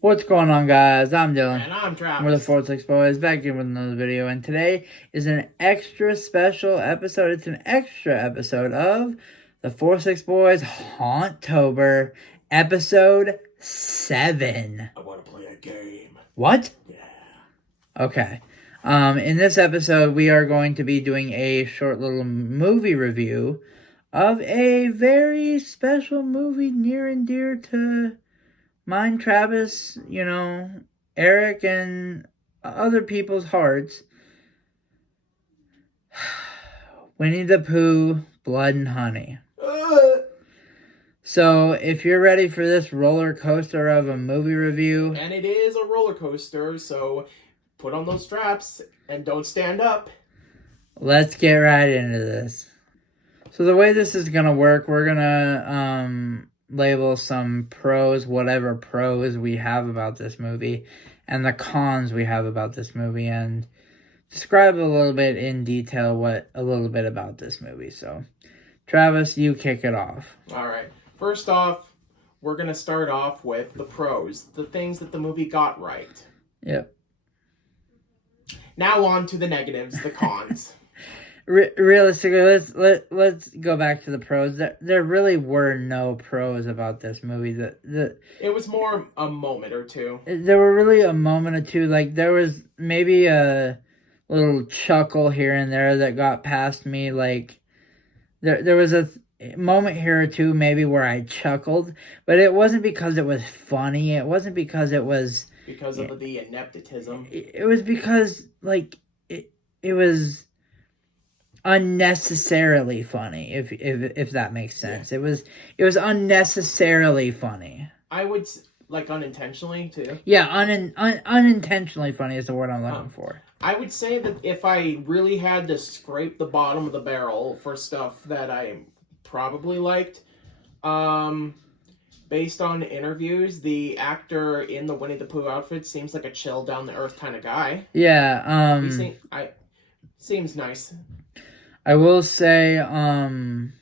What's going on, guys? I'm Dylan. And I'm Travis. We're the 406 boys, back in with another video, and today is an extra special episode. It's an extra episode of the 406 boys HauntTober, episode 7. I want to play a game. What? Yeah. Okay. In this episode, we are going to be doing a short little movie review of a very special movie near and dear to mine, Travis, Eric, and other people's hearts. Winnie the Pooh, Blood and Honey. So, if you're ready for this roller coaster of a movie review... And it is a roller coaster, so put on those straps and don't stand up. Let's get right into this. So, the way this is going to work, we're going to label some pros, whatever pros we have about this movie, and the cons we have about this movie, and describe a little bit in detail a little bit about this movie. So, Travis, you kick it off. All right. First off, we're going to start off with the pros, the things that the movie got right. Yep. Now on to the negatives, the cons. Realistically, let's go back to the pros. There really were no pros about this movie. It was more a moment or two. There were really a moment or two. Like, there was maybe a little chuckle here and there that got past me. Like, there was a moment here or two maybe where I chuckled, but it wasn't because it was funny. It wasn't because it was... Because of the ineptitism. It was because, like, it was unnecessarily funny, if that makes sense. Yeah. It was unnecessarily funny. I would, like, unintentionally, too. Yeah, unintentionally funny is the word I'm looking for. I would say that if I really had to scrape the bottom of the barrel for stuff that I probably liked, based on interviews, the actor in the Winnie the Pooh outfit seems like a chill, down-to-earth kind of guy. Yeah, seems nice. I will say, one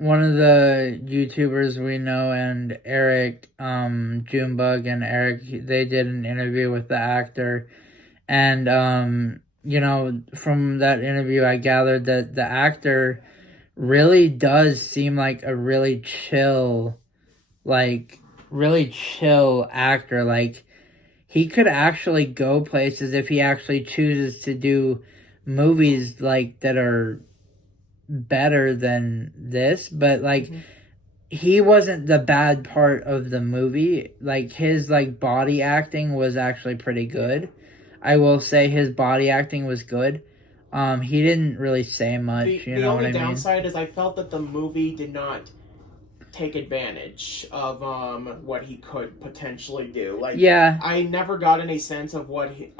of the YouTubers we know, and Eric, Junebug and Eric, they did an interview with the actor, and, from that interview, I gathered that the actor really does seem like a really chill actor. Like, he could actually go places if he actually chooses to do movies like that are better than this, but like he wasn't the bad part of the movie. Like, his body acting was actually pretty good. I will say his body acting was good. He didn't really say much. The only downside is I felt that the movie did not take advantage of what he could potentially do. Like, yeah, I never got any sense of what he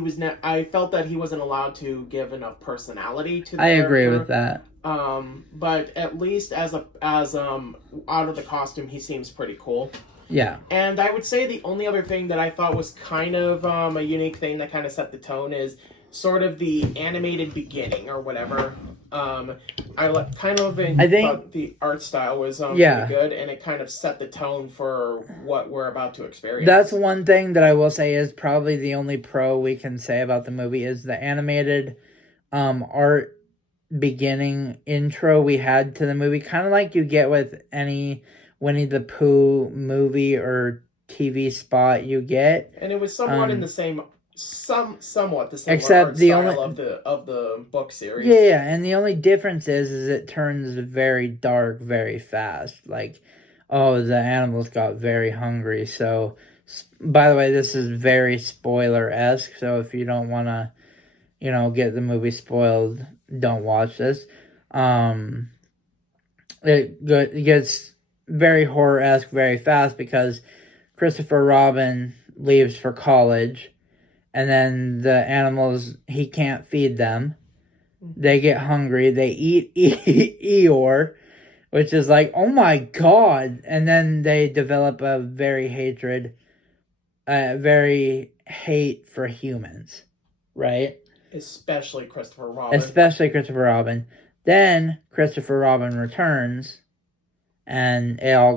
was. I felt that he wasn't allowed to give enough personality to the character. Agree with that. But at least as out of the costume, he seems pretty cool. Yeah. And I would say the only other thing that I thought was kind of a unique thing that kind of set the tone is sort of the animated beginning or whatever. I think the art style was pretty good, and it kind of set the tone for what we're about to experience. That's one thing that I will say is probably the only pro we can say about the movie is the animated art beginning intro we had to the movie, kind of like you get with any Winnie the Pooh movie or TV spot you get. And it was somewhat in the same... somewhat the same except art the style only of the book series. Yeah, and the only difference is it turns very dark very fast. Like, oh, the animals got very hungry. So, by the way, this is very spoiler-esque. So if you don't want to, get the movie spoiled, don't watch this. It gets very horror-esque very fast because Christopher Robin leaves for college. And then the animals, he can't feed them. They get hungry. They eat Eeyore, which is like, oh my god. And then they develop a very hate for humans, right? Especially Christopher Robin. Then Christopher Robin returns, and it all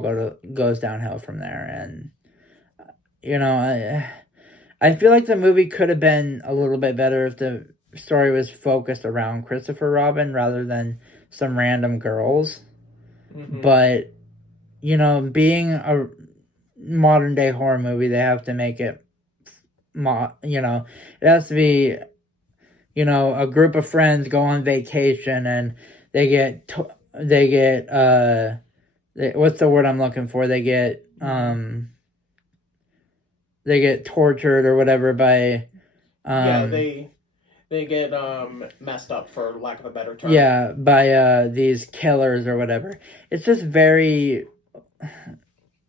goes downhill from there. And you know, I feel like the movie could have been a little bit better if the story was focused around Christopher Robin rather than some random girls. Mm-hmm. But you know, being a modern day horror movie, they have to make it, you know, it has to be, you know, a group of friends go on vacation and they get what's the word I'm looking for? They get tortured or whatever by they get messed up, for lack of a better term. Yeah, by these killers or whatever. It's just very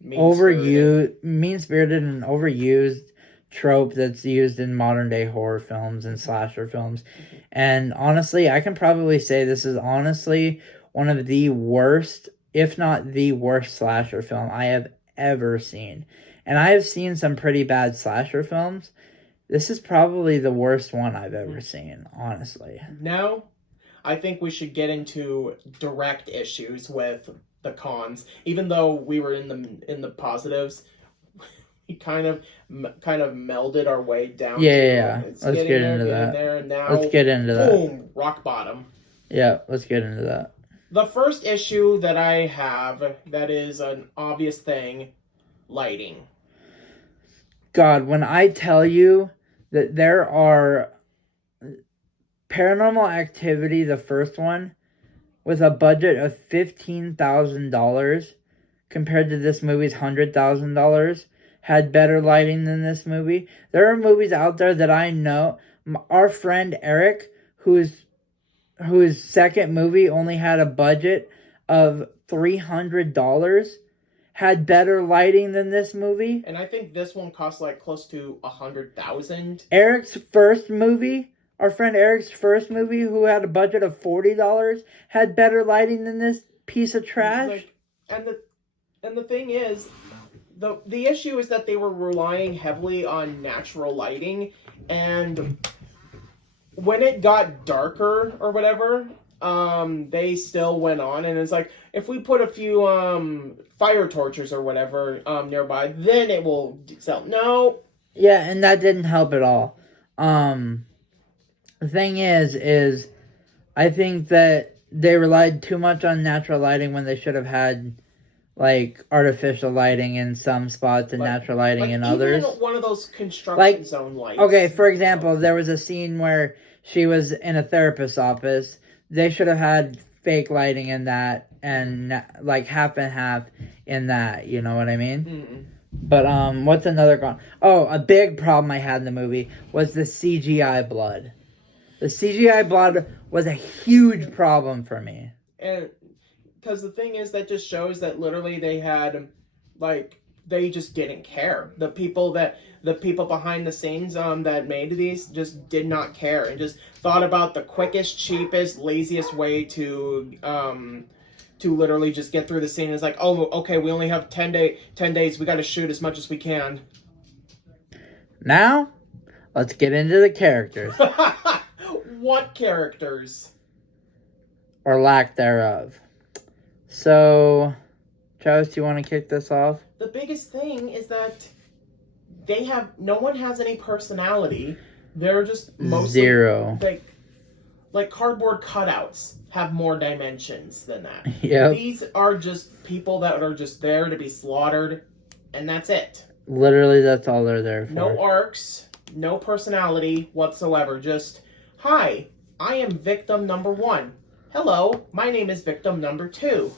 mean-spirited and overused trope that's used in modern day horror films and slasher films. Mm-hmm. And honestly, I can probably say this is honestly one of the worst, if not the worst, slasher film I have ever seen. And I have seen some pretty bad slasher films. This is probably the worst one I've ever seen, honestly. Now, I think we should get into direct issues with the cons. Even though we were in the positives, we kind of melded our way down. Yeah. Let's get into that. There, now, let's get into that. Boom, rock bottom. Yeah, let's get into that. The first issue that I have that is an obvious thing, lighting. God, when I tell you that there are Paranormal Activity, the first one, with a budget of $15,000 compared to this movie's $100,000, had better lighting than this movie. There are movies out there that I know. Our friend Eric, whose second movie only had a budget of $300, had better lighting than this movie. And I think this one cost like close to $100,000. Eric's first movie, our friend Eric's first movie, who had a budget of $40, had better lighting than this piece of trash. And the thing is, the issue is that they were relying heavily on natural lighting, and when it got darker or whatever, they still went on, and it's like, if we put a few fire torches or whatever nearby, then it will sell. No. Yeah, and that didn't help at all. The thing is I think that they relied too much on natural lighting when they should have had like artificial lighting in some spots and natural lighting in others. Even one of those construction zone lights. Okay, for example, there was a scene where she was in a therapist's office. They should have had fake lighting in that and like half and half in that, you know what I mean? Mm-mm. But what's another a big problem I had in the movie was the CGI blood. The CGI blood was a huge problem for me. And because the thing is, that just shows that literally they had, they just didn't care. The people behind the scenes that made these just did not care and just thought about the quickest, cheapest, laziest way to literally just get through the scene. It's like, oh, okay, we only have 10 days. We got to shoot as much as we can. Now, let's get into the characters. What characters? Or lack thereof. So, Travis, do you want to kick this off? The biggest thing is that no one has any personality. They're just mostly zero. Like cardboard cutouts have more dimensions than that. Yep. These are just people that are just there to be slaughtered, and that's it. Literally, that's all they're there for. No arcs, no personality whatsoever. Just, hi, I am victim number 1. Hello, my name is victim number 2.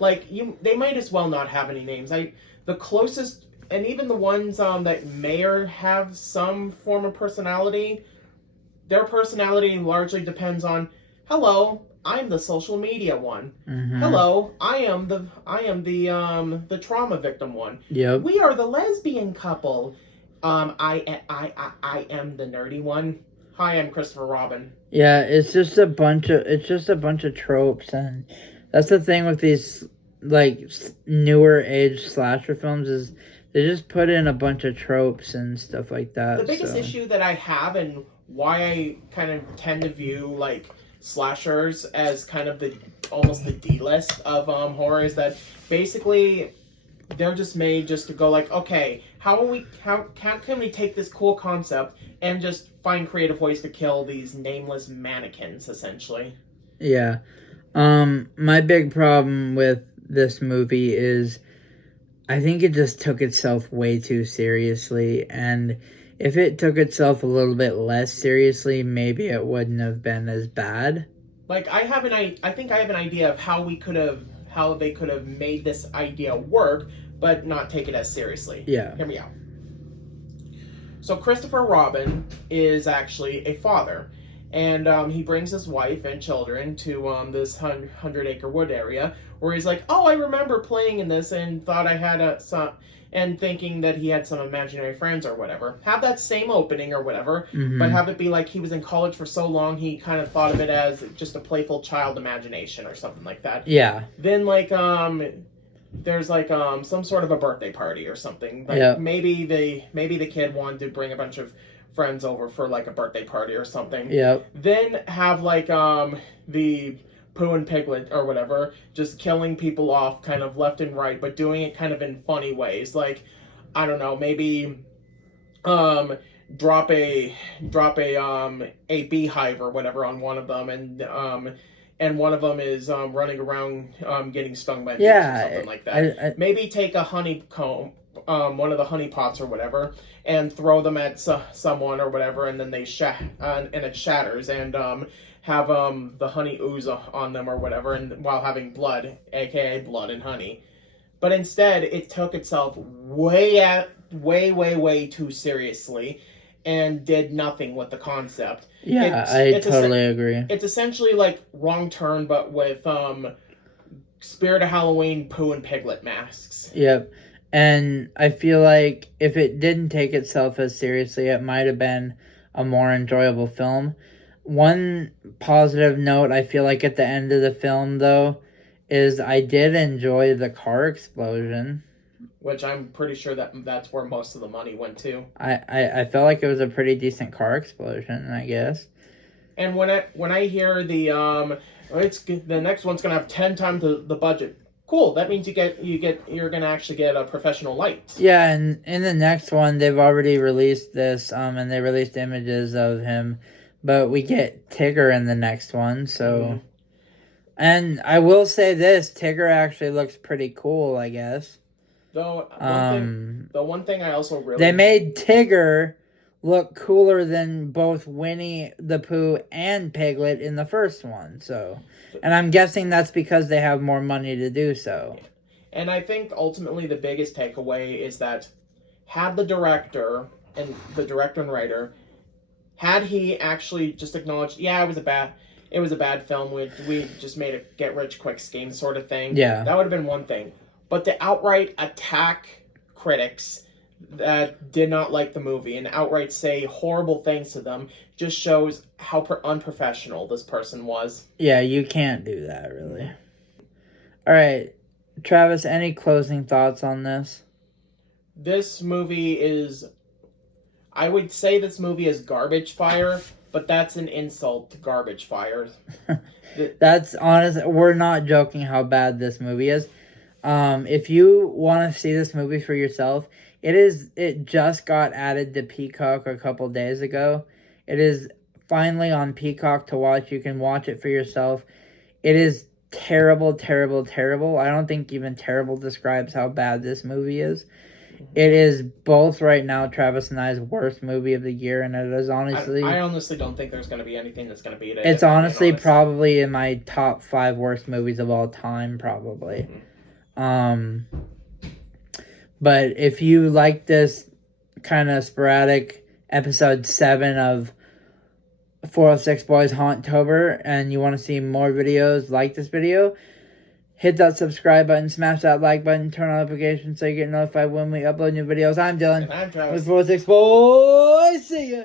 They might as well not have any names. The closest, and even the ones that may or have some form of personality, their personality largely depends on, hello, I'm the social media one. Mm-hmm. Hello, I am the trauma victim one. Yep. We are the lesbian couple. I am the nerdy one. Hi, I'm Christopher Robin. Yeah, it's just a bunch of tropes, and that's the thing with these newer age slasher films is they just put in a bunch of tropes and stuff like that. The biggest issue that I have, and why I kind of tend to view slashers as kind of almost the D-list of horrors, that basically they're just made just to go like, okay, how can we take this cool concept and just find creative ways to kill these nameless mannequins, essentially. Yeah. My big problem with this movie is I think it just took itself way too seriously, and if it took itself a little bit less seriously, maybe it wouldn't have been as bad. Like, I think I have an idea of how they could have made this idea work, but not take it as seriously. Yeah. Hear me out. So Christopher Robin is actually a father, and he brings his wife and children to this 100-acre wood area, where he's like, oh, I remember playing in this and thought I had and thinking that he had some imaginary friends or whatever. Have that same opening or whatever, but have it be like he was in college for so long he kind of thought of it as just a playful child imagination or something like that. Yeah. Then like there's like some sort of a birthday party or something. Like, yeah. Maybe the kid wanted to bring a bunch of friends over for like a birthday party or something. Yeah. Then have like the Pooh and Piglet or whatever just killing people off kind of left and right, but doing it kind of in funny ways. Like, I don't know, maybe drop a beehive or whatever on one of them, and one of them is running around getting stung by bees or something like that. Maybe take a honeycomb, one of the honey pots or whatever, and throw them at someone or whatever, and then they and it shatters, and have the honey ooze on them or whatever, and while having blood, aka blood and honey. But instead, it took itself way too seriously and did nothing with the concept. Yeah, I totally agree. It's essentially like Wrong Turn, but with Spirit of Halloween Pooh and Piglet masks. Yep. And I feel like if it didn't take itself as seriously, it might have been a more enjoyable film. One positive note I feel like at the end of the film, though, is I did enjoy the car explosion. Which I'm pretty sure that's where most of the money went to. I felt like it was a pretty decent car explosion, I guess. And when I hear the next one's gonna have 10 times the budget. Cool. That means you're gonna actually get a professional lights. Yeah, and in the next one they've already released this, and they released images of him, but we get Tigger in the next one, so. And I will say this, Tigger actually looks pretty cool, I guess. Though one thing I also really... They made Tigger look cooler than both Winnie the Pooh and Piglet in the first one, so... And I'm guessing that's because they have more money to do so. And I think ultimately the biggest takeaway is that had the director and writer, had he actually just acknowledged, yeah, it was a bad film, we just made a get-rich-quick scheme sort of thing, yeah, that would have been one thing. But to outright attack critics that did not like the movie and outright say horrible things to them just shows how unprofessional this person was. Yeah, you can't do that, really. All right, Travis, any closing thoughts on this? This movie is... I would say this movie is garbage fire, but that's an insult to garbage fire. That's honest. We're not joking how bad this movie is. If you want to see this movie for yourself, it just got added to Peacock a couple days ago. It is finally on Peacock to watch. You can watch it for yourself. It is terrible, terrible, terrible. I don't think even terrible describes how bad this movie is. It is both right now Travis and I's worst movie of the year, and it is honestly... I honestly don't think there's going to be anything that's going to beat it. It's honestly probably in my top 5 worst movies of all time, probably. But if you like this kind of sporadic episode 7 of 406 Boys HauntTober, and you want to see more videos like this video, hit that subscribe button, smash that like button, turn on notifications so you get notified when we upload new videos. I'm Dylan. And I'm Travis. With 406 Boys. See ya.